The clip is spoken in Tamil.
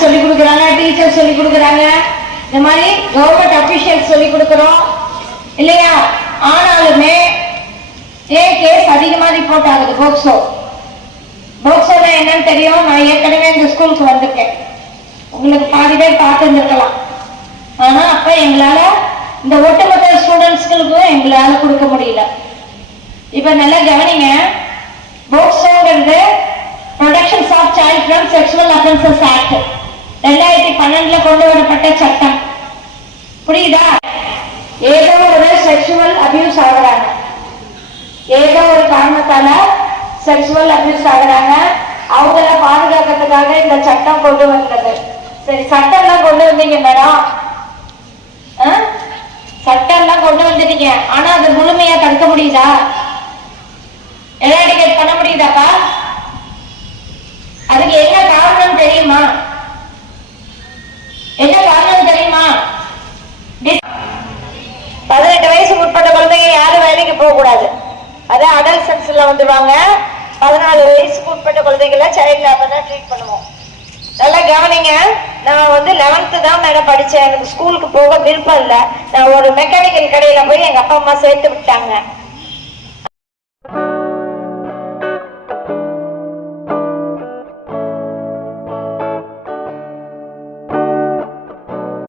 சொல்லி கொடுக்குறாங்க, டீச்சர் சொல்லி கொடுக்குறாங்க, இந்த மாதிரி கவர்மெண்ட் அபிஷியல்ஸ் சொல்லி கொடுக்குறோம் இல்லையா? ஆனாலுமே ஏன் கேஸ் அதிகமா ரிப்போர்ட் ஆகுது? போக்சோல என்னன்னு தெரியும். நான் ஏற்கனவே இந்த ஸ்கூலுக்கு வந்திருக்கேன், உங்களுக்கு பாதி பேர் பார்த்து இருந்திருக்கலாம். ஆனா அப்ப எங்களால இந்த ஒட்டுமொத்த ஸ்டூடெண்ட்ஸ்களுக்கும் எங்களால கொடுக்க முடியல. இப்ப நல்லா கவனிங்க, போக்சோங்கிறது protections of child from sexual offences act 2012 கொண்டு வரப்பட்ட சட்டம். புரியுதா? ஏதோ ஒரு செக்ஷுவல் அபியூஸ் ஆகுறாங்க, ஏதோ ஒரு காரணத்தால செக்ஷுவல் அபியூஸ் ஆகுறாங்க, அவங்கள பாதுகாக்கிறதுக்காக இந்த சட்டம் கொண்டு வந்தது. சரி, சட்டம் எல்லாம் கொண்டு வந்தீங்க மேடம், சட்டம் எல்லாம் கொண்டு வந்துட்டீங்க, ஆனா அது முழுமையா தடுக்க முடியுதா? எராடிகேட் பண்ண முடியுதாப்பா? அதுக்கு என்ன காரணம் தெரியுமா? என்ன காரணம் தெரியுமா? 18 வயசுக்கு உட்பட்ட குழந்தைங்க யாரும் வேலைக்கு போக கூடாது. அது அடல்சன்ஸ்ல வந்துருவாங்க. 14 வயசுக்கு உட்பட்ட குழந்தைகளை சைல்ட் லேபர் தான் ட்ரீட் பண்ணுவோம். நல்லா கவனிங்க, நான் 11th தான் மேடம் படிச்சேன். எனக்கு ஸ்கூலுக்கு போக விருப்பம் இல்லை. நான் ஒரு மெக்கானிக்கல் கடையில போய் எங்க அப்பா அம்மா சேர்த்து விட்டாங்க.